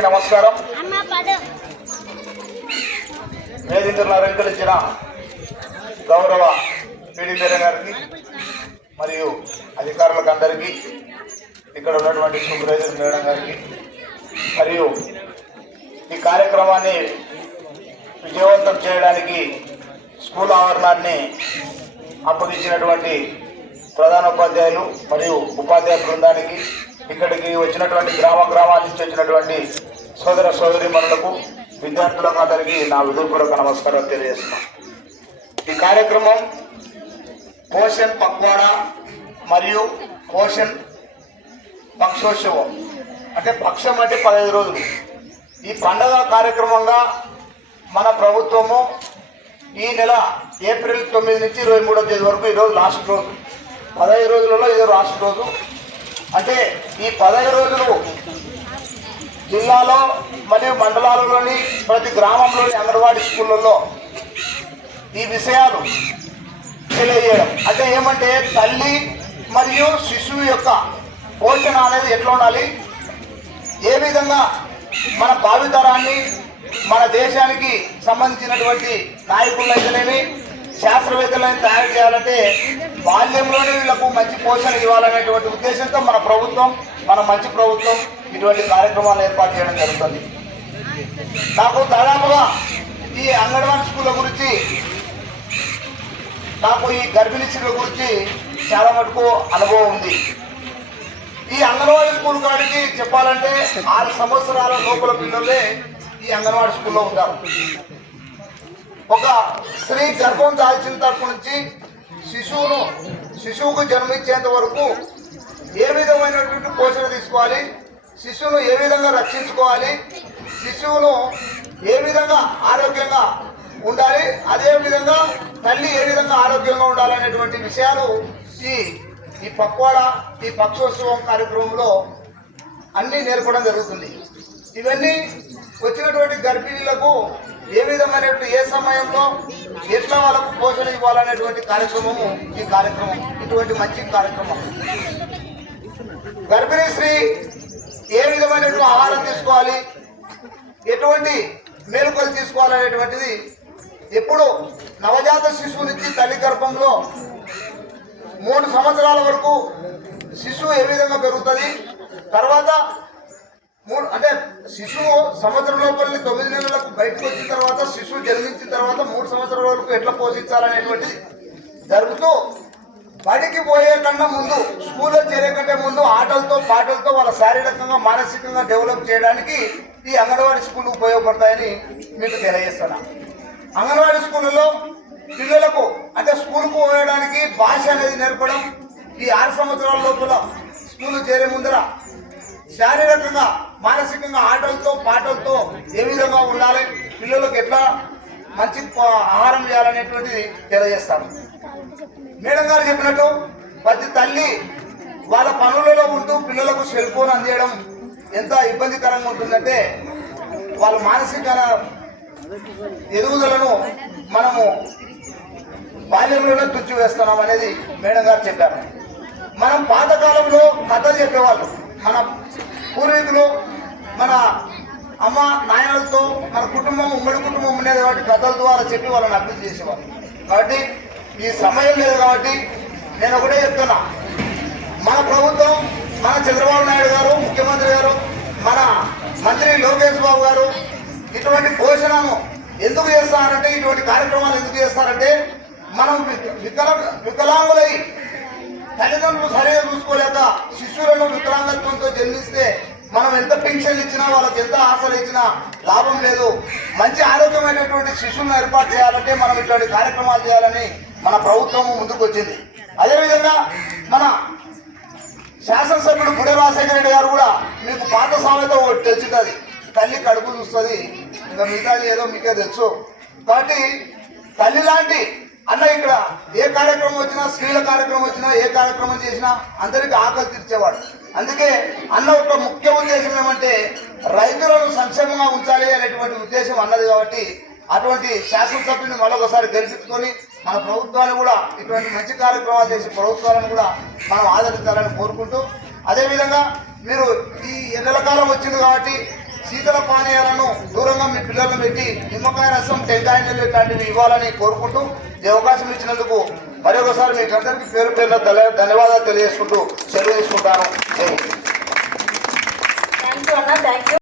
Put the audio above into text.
అందరికీ నమస్కారం. వేదికలను అలంకరించిన గౌరవ పీడీ మేడం గారికి మరియు అధికారులకు అందరికీ, ఇక్కడ ఉన్నటువంటి సూపర్వైజర్ మేడం గారికి మరియు ఈ కార్యక్రమాన్ని విజయవంతం చేయడానికి స్కూల్ ఆవరణాన్ని అప్పగించినటువంటి ప్రధాన ఉపాధ్యాయులు మరియు ఉపాధ్యాయ బృందానికి, ఇక్కడికి వచ్చినటువంటి గ్రామాల నుంచి వచ్చినటువంటి సోదర సోదరీమణులకు, విద్యార్థులకు అందరికీ నా హృదయపూర్వక నమస్కారం తెలియజేస్తున్నాం. ఈ కార్యక్రమం పోషణ్ పక్వాడా మరియు పోషణ్ పక్షోత్సవం, అంటే పక్షం అంటే 15 రోజులు. ఈ పండగ కార్యక్రమంగా మన ప్రభుత్వము ఈ నెల ఏప్రిల్ 9 నుంచి 23వ తేదీ వరకు, ఈరోజు లాస్ట్ రోజు, 15 రోజులలో ఇది లాస్ట్ రోజు. అంటే ఈ 15 రోజులు జిల్లాలో మరియు మండలాలలోని ప్రతి గ్రామంలోని అంగన్వాడీ స్కూళ్ళల్లో ఈ విషయాలు తెలియజేయడం. అంటే ఏమంటే తల్లి మరియు శిశువు యొక్క పోషణ అనేది ఎట్లా ఉండాలి, ఏ విధంగా మన భావితరాన్ని, మన దేశానికి సంబంధించినటువంటి నాయకులు అయితేనేమి శాస్త్రవేత్తలను తయారు చేయాలంటే బాల్యంలోనే వీళ్ళకు మంచి పోషణ ఇవ్వాలనేటువంటి ఉద్దేశంతో మన మంచి ప్రభుత్వం ఇటువంటి కార్యక్రమాలు ఏర్పాటు చేయడం జరుగుతుంది. నాకు దాదాపుగా ఈ అంగన్వాడీ స్కూళ్ళ గురించి, నాకు ఈ గర్భిణీ స్త్రీల గురించి చాలా మటుకు అనుభవం ఉంది. ఈ అంగన్వాడీ స్కూల్ కాడికి చెప్పాలంటే 6 సంవత్సరాల లోపల పిల్లలే ఈ అంగన్వాడీ స్కూల్లో ఉంటారు. ఒక స్త్రీ గర్భం దాల్చిన తరపు నుంచి శిశువుకు జన్మించేంత వరకు ఏ విధమైనటువంటి పోషణ తీసుకోవాలి, శిశువును ఏ విధంగా రక్షించుకోవాలి, శిశువును ఏ విధంగా ఆరోగ్యంగా ఉండాలి, అదేవిధంగా తల్లి ఏ విధంగా ఆరోగ్యంగా ఉండాలనేటువంటి విషయాలు ఈ పక్వాడా, ఈ పక్షోత్సవం కార్యక్రమంలో అన్నీ నేర్పడం జరుగుతుంది. ఇవన్నీ వచ్చినటువంటి గర్భిణీలకు ఏ విధమైనటువంటి ఏ సమయంలో ఎట్లా వాళ్ళకు పోషణ ఇవ్వాలనేటువంటి కార్యక్రమము ఈ కార్యక్రమం. ఇటువంటి మంచి కార్యక్రమం. గర్భిణీ స్త్రీ ఏ విధమైనటువంటి ఆహారం తీసుకోవాలి, ఎటువంటి మేలుకలు తీసుకోవాలనేటువంటిది ఎప్పుడు నవజాత శిశువు నుంచి తల్లి గర్భంలో 3 సంవత్సరాల వరకు శిశువు ఏ విధంగా పెరుగుతుంది, తర్వాత అంటే శిశువు సంవత్సరం లోపలి 9 నెలలకు బయటకు వచ్చిన తర్వాత, శిశువు జన్మించిన తర్వాత 3 సంవత్సరాల వరకు ఎట్లా పోషించాలనేటువంటిది జరుగుతూ, బడికి పోయే కన్నా ముందు, స్కూల్లో చేరే కంటే ముందు ఆటలతో పాటలతో వాళ్ళ శారీరకంగా మానసికంగా డెవలప్ చేయడానికి ఈ అంగన్వాడీ స్కూళ్ళు ఉపయోగపడతాయని మీకు తెలియజేస్తాను. అంగన్వాడీ స్కూళ్ళలో పిల్లలకు అంటే స్కూల్కు పోయడానికి భాష అనేది నేర్పడం, ఈ 6 సంవత్సరాల లోపల స్కూల్ చేరే ముందర శారీరకంగా మానసికంగా ఆటలతో పాటలతో ఏ విధంగా ఉండాలి, పిల్లలకు ఎట్లా మంచి ఆహారం చేయాలనేటువంటిది తెలియజేస్తాను. మేడం గారు చెప్పినట్టు ప్రతి తల్లి వాళ్ళ పనులలో ఉంటూ పిల్లలకు సెల్ ఫోన్ అందించడం ఎంత ఇబ్బందికరంగా ఉంటుందంటే వాళ్ళ మానసిక ఎదుగుదలను మనము బాల్యంలోనే తుచ్చి వేస్తున్నాం అనేది మేడం గారు చెప్పారు. మనం పాతకాలంలో కథలు చెప్పేవాళ్ళు, మన పూర్వీకులు మన అమ్మ నాయనలతో మన కుటుంబం ఉమ్మడి కుటుంబం ఉండేది కాబట్టి కథల ద్వారా చెప్పి వాళ్ళని అభివృద్ధి చేసేవాళ్ళు. కాబట్టి ఈ సమయం లేదు కాబట్టి నేను ఒకటే చెప్తున్నా, మన ప్రభుత్వం, మన చంద్రబాబు నాయుడు గారు ముఖ్యమంత్రి గారు, మన మంత్రి లోకేష్ బాబు గారు ఇటువంటి పోషణను ఎందుకు చేస్తారంటే, ఇటువంటి కార్యక్రమాలు ఎందుకు చేస్తారంటే, మనం వికలాంగులై తల్లిదండ్రులు సరిగా చూసుకోలేక శిశువులను వికలాంగత్వంతో జన్మిస్తే మనం ఎంత పెన్షన్ ఇచ్చినా, వాళ్ళకి ఎంత ఆశలు ఇచ్చినా లాభం లేదు. మంచి ఆరోగ్యమైనటువంటి శిశువులను ఏర్పాటు చేయాలంటే మనం ఇటువంటి కార్యక్రమాలు చేయాలని మన ప్రభుత్వం ముందుకు వచ్చింది. అదేవిధంగా మన శాసనసభ్యుడు గుడి రాజశేఖర రెడ్డి గారు కూడా, మీకు పాత సామెత ఒకటి తెలుసుతుంది, తల్లి కడుపు చూస్తుంది, ఇంకా మిగతాది ఏదో మీకే తెలుసు. కాబట్టి తల్లి లాంటి అన్న ఇక్కడ ఏ కార్యక్రమం వచ్చినా, స్త్రీల కార్యక్రమం వచ్చినా, ఏ కార్యక్రమం చేసినా అందరికీ ఆకలి తీర్చేవాడు. అందుకే అన్న ఒక ముఖ్య ఉద్దేశం ఏమంటే రైతులను సంక్షేమంగా ఉంచాలి అనేటువంటి ఉద్దేశం అన్నది. కాబట్టి అటువంటి శాసనసభ్యుని మరొకసారి గెలిపించుకొని మన ప్రభుత్వాన్ని కూడా ఇటువంటి మంచి కార్యక్రమాలు చేసి ప్రభుత్వాలను కూడా మనం ఆదరించాలని కోరుకుంటూ, అదేవిధంగా మీరు ఈ ఎన్నికల కాలం వచ్చింది కాబట్టి శీతల పానీయాలను దూరంగా మీ పిల్లలను పెట్టి నిమ్మకాయ రసం టెంకాయ నీళ్ళు ఇట్లాంటివి ఇవ్వాలని కోరుకుంటూ ఈ అవకాశం ఇచ్చినందుకు మరొకసారి మీకు అందరికీ పేరు పేరున ధన్యవాదాలు తెలియజేసుకుంటూ సెలవు తీసుకుంటాను. థ్యాంక్ యూ అన్న, థ్యాంక్ యూ.